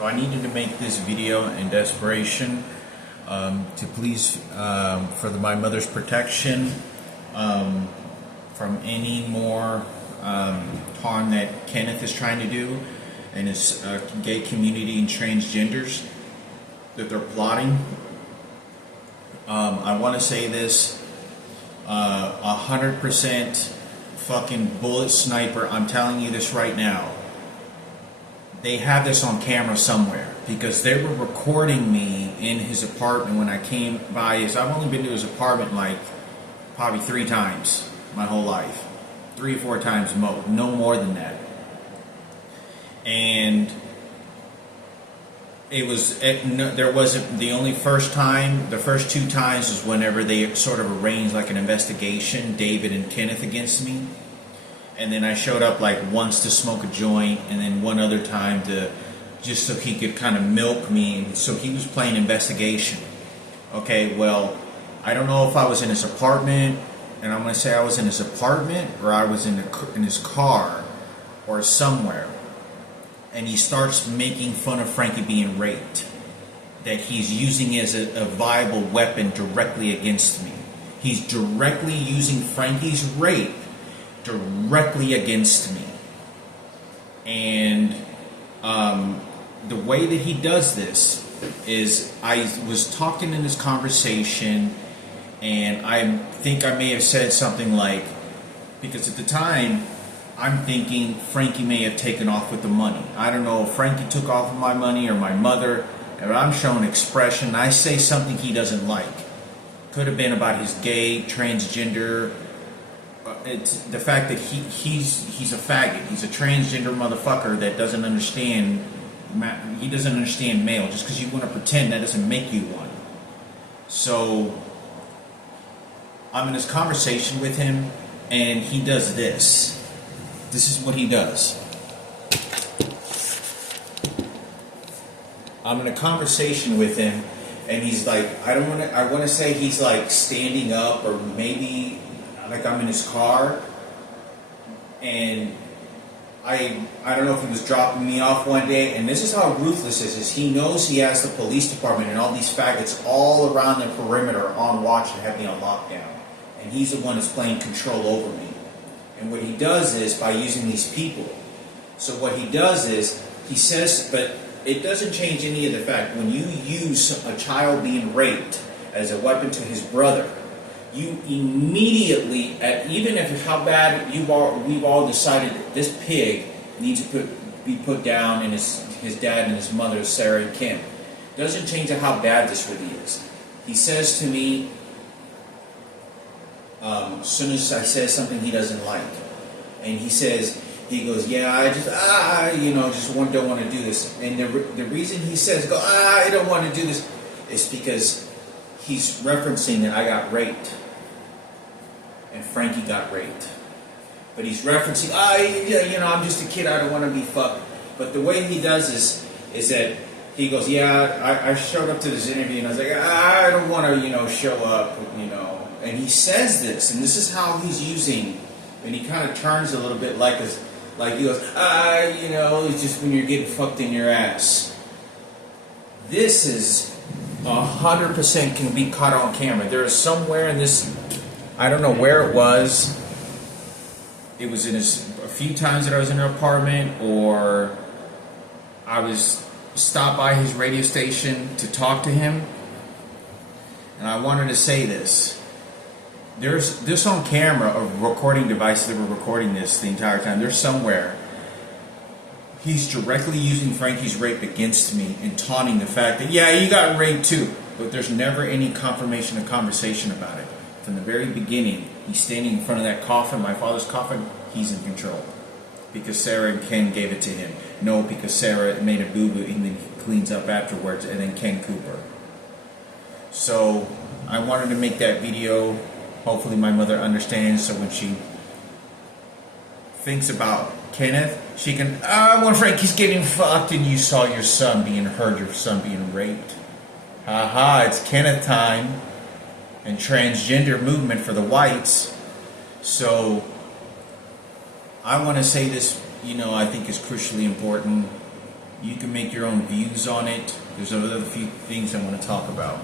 So I needed to make this video in desperation to please, for my mother's protection, from any more harm that Kenneth is trying to do and his gay community and transgenders that they're plotting. I want to say this, 100% fucking bullet sniper. I'm telling you this right now. They have this on camera somewhere because they were recording me in his apartment when I came by his. I've only been to his apartment like probably 3 times my whole life, 3 or 4 times no more than that. And there wasn't the only first time. The first 2 times was whenever they sort of arranged like an investigation, David and Kenneth, against me. And then I showed up like once to smoke a joint, and then one other time to just so he could kind of milk me. So he was playing investigation. Okay, well, I don't know if I was in his apartment, and I'm going to say I was in his apartment, or I was in his car, or somewhere. And he starts making fun of Frankie being raped, that he's using as a viable weapon directly against me. He's directly using Frankie's rape directly against me. And the way that he does this is, I was talking in this conversation, and I think I may have said something like, because at the time I'm thinking Frankie may have taken off with the money. I don't know if Frankie took off with my money or my mother, and I'm showing expression. I say something he doesn't like. Could have been about his gay, transgender. It's the fact that he's a faggot. He's a transgender motherfucker that doesn't understand. He doesn't understand male. Just because you want to pretend, that doesn't make you one. So I'm in this conversation with him, and he does this. This is what he does. I'm in a conversation with him, and he's like, I want to say he's like standing up, or maybe like I'm in his car, and I don't know if he was dropping me off one day, and this is how ruthless this is. He knows he has the police department and all these faggots all around the perimeter on watch and have me on lockdown, and he's the one that's playing control over me. And what he does is, by using these people, so what he does is, he says, but it doesn't change any of the fact, when you use a child being raped as a weapon to his brother, you immediately, even if how bad we've all decided that this pig needs to be put down, and his dad and his mother, Sarah and Kim, doesn't change how bad this really is. He says to me, as soon as I say something he doesn't like, and he goes, yeah, I just don't want to do this. And the reason he says, I don't want to do this, is because he's referencing that I got raped, and Frankie got raped. But he's referencing, I'm just a kid, I don't want to be fucked. But the way he does is that he goes, yeah, I showed up to this interview, and I was like, I don't want to, show up, And he says this, and this is how he's using, and he kind of turns a little bit like he goes, it's just when you're getting fucked in your ass. This is 100% can be caught on camera. There is somewhere in this, I don't know where it was. It was in a few times that I was in her apartment, or I was stopped by his radio station to talk to him, and I wanted to say this. There's this on camera, a recording device that were recording this the entire time. There's somewhere. He's directly using Frankie's rape against me and taunting the fact that, yeah, you got raped too. But there's never any confirmation or conversation about it. From the very beginning, he's standing in front of that coffin, my father's coffin, he's in control. Because Sarah and Ken gave it to him. No, because Sarah made a boo-boo and then he cleans up afterwards, and then Ken Cooper. So I wanted to make that video. Hopefully my mother understands, so when she thinks about Kenneth, she can, when Frankie's getting fucked and you saw your son being hurt, your son being raped. Haha, it's Kenneth time. And transgender movement for the whites. So I want to say this, I think is crucially important. You can make your own views on it. There's other few things I want to talk about.